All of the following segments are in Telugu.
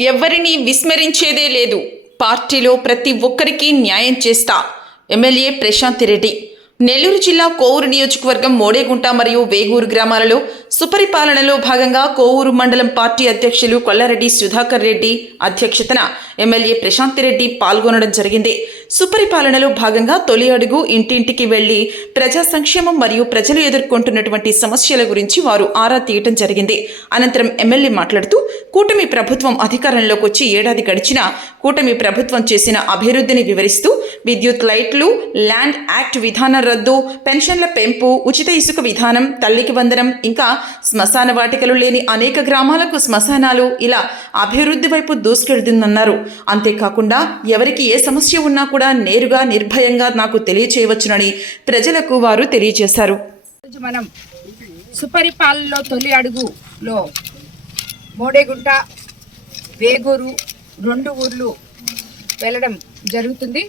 ఎవరిని విస్మరించేదే లేదు. పార్టీలో ప్రతి ఒక్కరికి న్యాయం చేస్తా. ఎమ్మెల్యే ప్రశాంత్ రెడ్డి. నెల్లూరు జిల్లా కోవూరు నియోజకవర్గం మోడేగుంట మరియు వేగూరు గ్రామాలలో సుపరిపాలనలో భాగంగా కోవూరు మండలం పార్టీ అధ్యక్షులు కొల్లారెడ్డి సుధాకర్ రెడ్డి అధ్యక్షతన ఎమ్మెల్యే ప్రశాంత్ రెడ్డి పాల్గొనడం జరిగింది. సుపరిపాలనలో భాగంగా తొలి అడుగు ఇంటింటికి వెళ్ళి ప్రజా సంక్షేమం మరియు ప్రజలు ఎదుర్కొంటున్నటువంటి సమస్యల గురించి వారు ఆరా తీయటం జరిగింది. అనంతరం ఎమ్మెల్యే మాట్లాడుతూ కూటమి ప్రభుత్వం అధికారంలోకి వచ్చి ఏడాది గడిచినా కూటమి ప్రభుత్వం చేసిన అభివృద్ధిని వివరిస్తూ విద్యుత్ లైట్లు ల్యాండ్ యాక్ట్ విధాన రద్దు పెన్షన్ల పెంపు ఉచిత ఇసుక విధానం తల్లికి వందనం ఇంకా శ్మశాన వాటికలు లేని అనేక గ్రామాలకు శ్మశానాలు ఇలా అభివృద్ధి వైపు దూసుకెళ్తుందన్నారు. అంతేకాకుండా ఎవరికి ఏ సమస్య ఉన్నా కూడా నేరుగా నిర్భయంగా నాకు తెలియచేయవచ్చునని ప్రజలకు వారు తెలియజేశారు. మనం సుపరిపాలనలో తొలి అడుగులో మోడేగుంట వేగూరు రెండు ఊర్లు వెళ్ళడం జరుగుతుంది.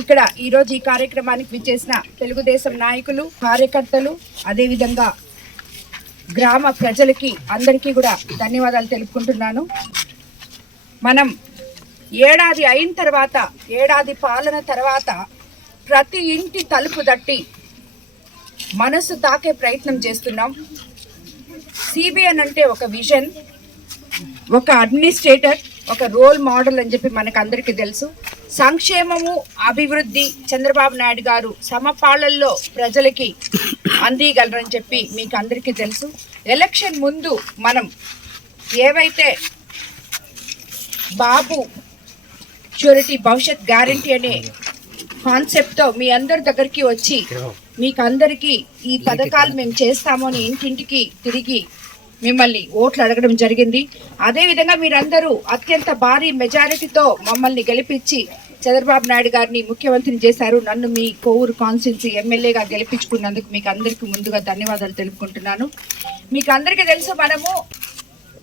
ఇక్కడ ఈరోజు ఈ కార్యక్రమానికి విచ్చేసిన తెలుగుదేశం నాయకులు కార్యకర్తలు అదేవిధంగా గ్రామ ప్రజలకి అందరికీ కూడా ధన్యవాదాలు తెలుపుకుంటున్నాను. మనం ఏడాది అయిన తర్వాత ఏడాది పాలన తర్వాత ప్రతి ఇంటి తలుపు దట్టి మనసు తాకే ప్రయత్నం చేస్తున్నాం. సిబిఎన్ అంటే ఒక విజన్ ఒక అడ్మినిస్ట్రేటర్ ఒక రోల్ మోడల్ అని చెప్పి మనకు అందరికీ తెలుసు. సంక్షేమము అభివృద్ధి చంద్రబాబు నాయుడు గారు సమపాలల్లో ప్రజలకి అందియగలరని చెప్పి మీకు అందరికీ తెలుసు. ఎలక్షన్ ముందు మనం ఏవైతే బాబు షూరిటీ భవిష్యత్ గ్యారంటీ అనే కాన్సెప్ట్తో మీ అందరి దగ్గరికి వచ్చి మీకు అందరికీ ఈ పథకాలు మేము చేస్తామని ఇంటింటికి తిరిగి మిమ్మల్ని ఓట్లు అడగడం జరిగింది. అదేవిధంగా మీరందరూ అత్యంత భారీ మెజారిటీతో మమ్మల్ని గెలిపించి చంద్రబాబు నాయుడు గారిని ముఖ్యమంత్రిని చేశారు. నన్ను మీ కోవూరు కాన్స్టిట్యున్సీ ఎమ్మెల్యేగా గెలిపించుకున్నందుకు మీకు అందరికీ ముందుగా ధన్యవాదాలు తెలుపుకుంటున్నాను. మీకు అందరికీ తెలుసు మనము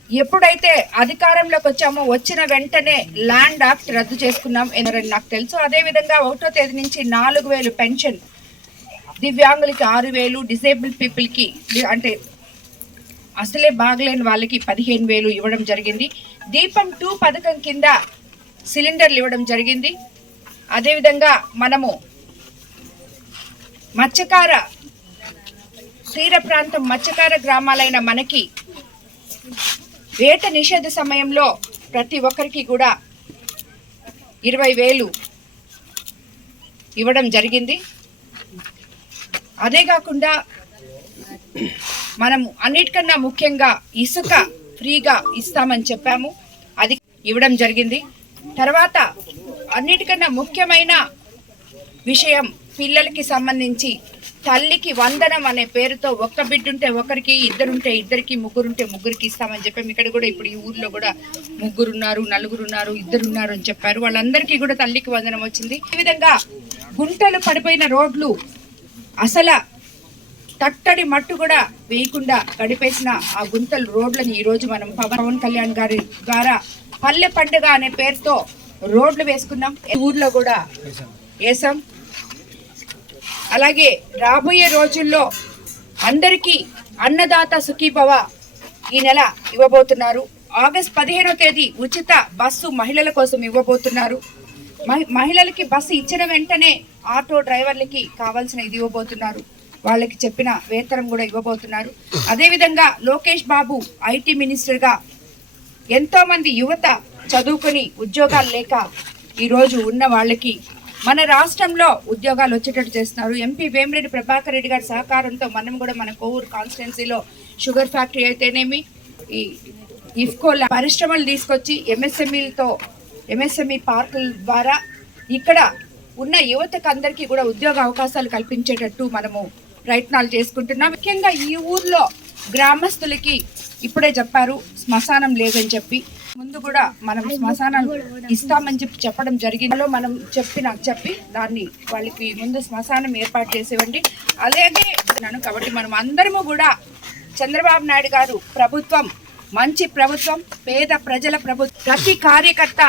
ఎప్పుడైతే అధికారంలోకి వచ్చామో వచ్చిన వెంటనే ల్యాండ్ యాక్ట్ రద్దు చేసుకున్నాం. ఎందుకంటే నాకు తెలుసు. అదే విధంగా ఒకటో తేదీ నుంచి నాలుగు వేలు పెన్షన్ దివ్యాంగులకి ఆరు వేలు డిసేబుల్ పీపుల్కి అంటే అసలే బాగలేని వాళ్ళకి పదిహేను వేలు ఇవ్వడం జరిగింది. దీపం టూ పథకం కింద సిలిండర్లు ఇవ్వడం జరిగింది. అదేవిధంగా మనము మత్స్యకార తీర ప్రాంతం మత్స్యకార గ్రామాలైన మనకి వేట నిషేధ సమయంలో ప్రతి ఒక్కరికి కూడా ఇరవై వేలు ఇవ్వడం జరిగింది. అదే కాకుండా మనము అన్నిటికన్నా ముఖ్యంగా ఇసుక ఫ్రీగా ఇస్తామని చెప్పాము. అది ఇవ్వడం జరిగింది. తర్వాత అన్నిటికన్నా ముఖ్యమైన విషయం పిల్లలకి సంబంధించి తల్లికి వందనం అనే పేరుతో ఒక్క బిడ్డుంటే ఒకరికి ఇద్దరుంటే ఇద్దరికి ముగ్గురుంటే ముగ్గురికి ఇస్తామని చెప్పాము. ఇక్కడ కూడా ఇప్పుడు ఈ ఊర్లో కూడా ముగ్గురు ఉన్నారు నలుగురు ఉన్నారు ఇద్దరు ఉన్నారు అని చెప్పారు. వాళ్ళందరికీ కూడా తల్లికి వందనం వచ్చింది. ఈ విధంగా గుంటలు పడిపోయిన రోడ్లు అసలు తట్టడి మట్టు కూడా వేయకుండా గడిపేసిన ఆ గుంతల రోడ్లను ఈ రోజు మనం పవన్ కళ్యాణ్ గారి ద్వారా పల్లె పండుగ అనే పేరుతో రోడ్లు వేసుకున్నాం. ఊర్లో కూడా వేసాం అలాగే రాబోయే రోజుల్లో అందరికీ అన్నదాత సుఖీభవ ఈ నెల ఇవ్వబోతున్నారు. ఆగస్ట్ పదిహేనో తేదీ ఉచిత బస్సు మహిళల కోసం ఇవ్వబోతున్నారు. మహి- మహిళలకి బస్సు ఇచ్చిన వెంటనే ఆటో డ్రైవర్లకి కావాల్సిన ఇది ఇవ్వబోతున్నారు. వాళ్ళకి చెప్పిన వేతనం కూడా ఇవ్వబోతున్నారు. అదేవిధంగా లోకేష్ బాబు ఐటీ మినిస్టర్గా ఎంతోమంది యువత చదువుకొని ఉద్యోగాలు లేక ఈరోజు ఉన్న వాళ్ళకి మన రాష్ట్రంలో ఉద్యోగాలు వచ్చేటట్టు చేస్తున్నారు. ఎంపీ వేమిరెడ్డి ప్రభాకర్ రెడ్డి గారి సహకారంతో మనం కూడా మన కోవూరు కాన్స్టిట్యున్సీలో షుగర్ ఫ్యాక్టరీ అయితేనేమి ఈ ఇఫ్కో పరిశ్రమలు తీసుకొచ్చి ఎంఎస్ఎంఈలతో ఎంఎస్ఎంఈ పార్కుల ద్వారా ఇక్కడ ఉన్న యువతకు అందరికీ కూడా ఉద్యోగ అవకాశాలు కల్పించేటట్టు మనము ప్రయత్నాలు చేసుకుంటున్నాం. ముఖ్యంగా ఈ ఊర్లో గ్రామస్తులకి ఇప్పుడే చెప్పారు శ్మశానం లేదని చెప్పి. ముందు కూడా మనం శ్మశానాలు ఇస్తామని చెప్పి చెప్పడం జరిగింది. మనం చెప్పిన చెప్పి దాన్ని వాళ్ళకి ముందు శ్మశానం ఏర్పాటు చేసేవండి అలాగే నన్ను కాబట్టి మనం అందరము కూడా చంద్రబాబు నాయుడు గారు ప్రభుత్వం మంచి ప్రభుత్వం పేద ప్రజల ప్రభుత్వం ప్రతి కార్యకర్త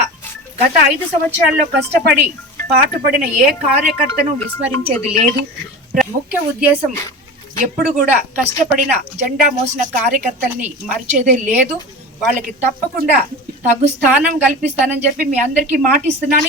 గత ఐదు సంవత్సరాల్లో కష్టపడి పాటుపడిన ఏ కార్యకర్తను విస్మరించేది లేదు. ముఖ్య ఉద్దేశం ఎప్పుడు కూడా కష్టపడిన జెండా మోసిన కార్యకర్తల్ని మర్చేదే లేదు. వాళ్ళకి తప్పకుండా తగు స్థానం కల్పిస్తానని చెప్పి మీ అందరికీ మాటిస్తున్నాను.